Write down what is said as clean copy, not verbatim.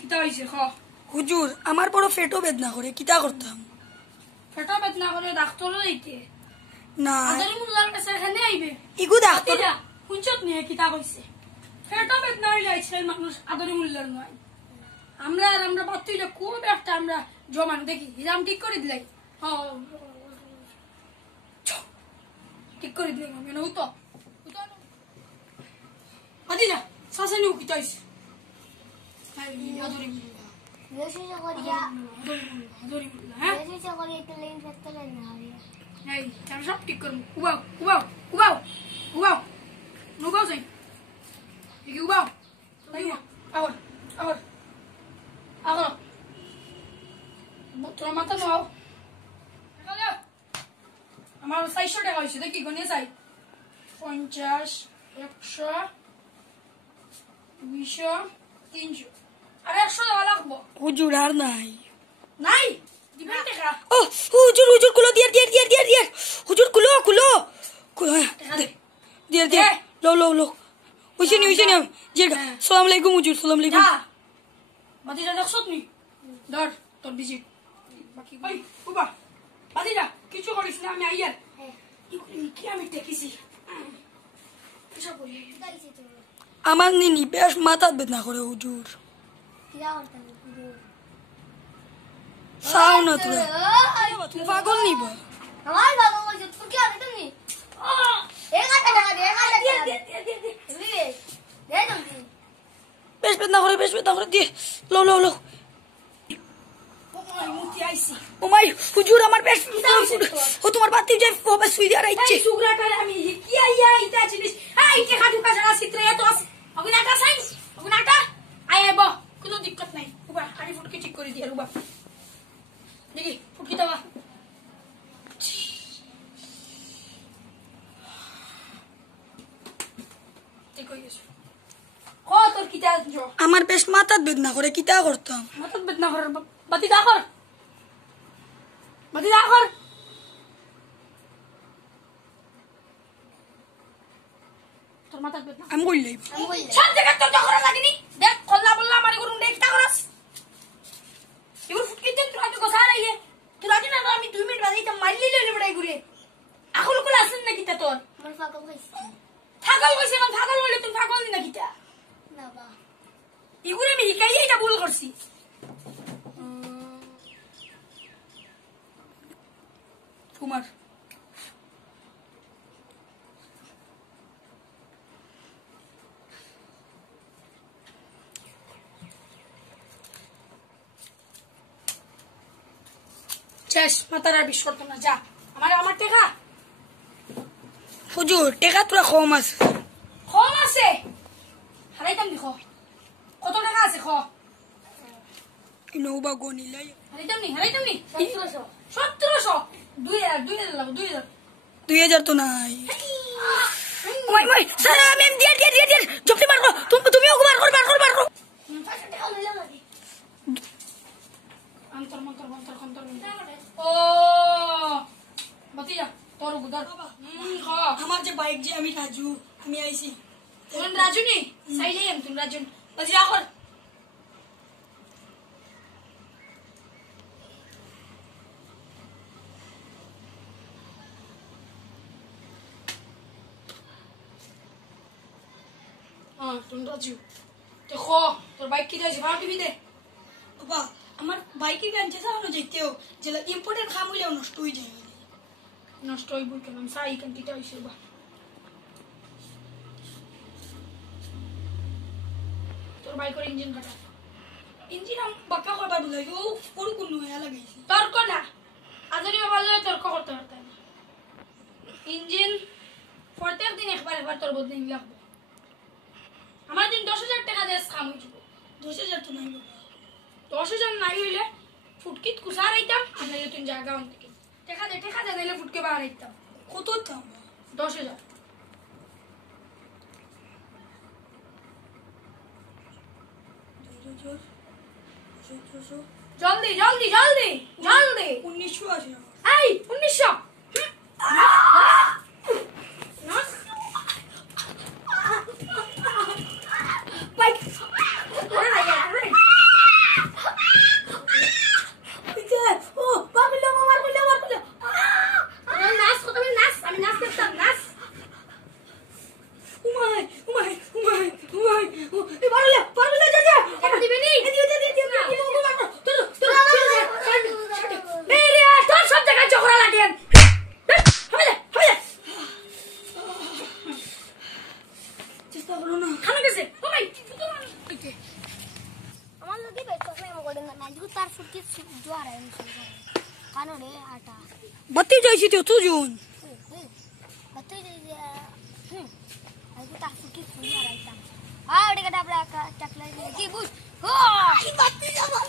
কিতা হইছে খ হুজুর আমার বড় পেটও বেদনা করে কিতা করতাম পেটা বেদনা করে ডাক্তার যাইতে না আদরি মুল্লার কাছে এখানে আইবে ইগু ডাক্তার শুনছত নিয়ে কিতা কইছে পেটা বেদনা হইলে আইছে মানুষ আদরি মুল্লার নয় আমরা বাতুইলে খুব একটা আমরা জমান দেখি হিরাম ঠিক করে দিলাই ঠিক করে দিলাই মানে উতো আদি না সাসানি কিতা হইছে আদরি মুল্লা আদরি মুল্লা হ্যাঁ এই আমি সব ঠিক করবো উবাও যাই দেখি উবাও আবার তোর মাথা নাও আমার 400 টাকা হয়েছে দেখি গনে চাই 50 100 200 300 আর 100 টাকা লাগবো হুজুর আর নাই নাই দিবেন টাকা ও হুজুর হুজুর কুলো দিয়ে হুজুর কুলো দিয়ে লো হইছে নি জি আসসালামু আলাইকুম হুজুর আসসালামু আলাইকুম বাদিরা দেখছত নি ধর তোর বিজি বাকি ভাই উবা বাদিরা কিছু করিস না আমি আইয়ার কি আমি দেখেছি আমার নিনি বেশ মাথা বেদনা করে হুজুর চাও না তোরা তুমি পাগল নিব বেশ বেদনা করে দিয়ে লো ওমাই হুজুর আমার বেশ ও তোমার বাতি যে হবে সুই দেওয়ার ইচ্ছে সুগ্রাটারে আমি কি আইয়া ইতা জিনিস এই কে খাটু কাজা চিত্র এত অগুনাটা সাইন্স অগুনাটা আইব কোনো দিক্কত নাই উবা আরি ফুটকি ঠিক করে দিয়া উবা দেখি ফুটকি দাও ঠিক হই গেছে তোর কিতা আমার বেশ মাথা বেদনা করে কিতা করতাম মাথা বেদনা করে বাতি দা কর তোর মাথা বেদনা আমি কইলাই সব জায়গা তোর করা লাগেনি দেখ খল্লা বললা আমার গরুন দেখতা করস এবার ফুটকি দেন তুই আগে গোসা রাইয়ে তুই রাজি না আমি 2 মিনিট বাদেই তো মারলি লইলে বড়াই ঘুরে আকুল কুল আসেন না কিতা তোর আমার পাগল কইছে না পাগল বলে তুই পাগল না কিতা না বা ইগুরে আমি হিকাইয়ে এটা ভুল করছি কুমার শেষ মাতার আর বিস্ফোরণ না যা আমার টেকা হুজুর টেকা তোরা কম আছে হারাইতাম দেখো কত টাকা আছে নৌবা গনিলাই হারাইতাম নি 1700 2000 2000 তো নাই ওই স্যার আমি দিয়ে জপতে মারো তুমিও বার কর 500 টাকা লইলা লাগে অন্তর ও বাতিয়া তোর গুদার আমার যে বাইক যে আমি রাজু আমি আইছি তুমি রাজু নি সাইলে তুমি রাজু বাতিয়া কর তুমি রাজু দেখো তোর বাইক কি যাইছে ভাড়া টিভি দে বাবা আমার বাইকে গাঞ্চে সামনে যেতেও যেটা ইম্পোর্টেন্ট খাম হইলেও নষ্ট হয়ে যায় নষ্ট হইব কেন আমি সাই কেন কিটা হইছে বা তোর বাইকের ইঞ্জিন কাটা ইঞ্জিন বাক্কা কথা বলাই ও পুরো কোনো হয়ে লাগাইছে তর্ক না আজরি বাবা তর্ক করতে পারতাম না ইঞ্জিন প্রত্যেক দিন একবার তোর বদলে লাগবে আমার দিন 10,000 টাকা দিয়ে কাম হয়ে যাব 10,000 তো নাই 10,000 নাই হইলে ফুটকিত কুসা রাইতাম আর নাইলে তুই জায়গা অন থেকে টাকা দে নাইলে ফুটকে বার রাইতাম কত দাম 10,000 জলদি 1900 আছে এই 1900 বাইক के আমার যদি বেচছ না মগড়ে না যদি তার ফুটকি জোয়ার আই কানো রে আটা बत्ती जायची त्यो तुजून बत्ती आई तार ফুটকি জোয়ার আইতা आवडे का आपला टाकला की बुश हो बत्ती जवळ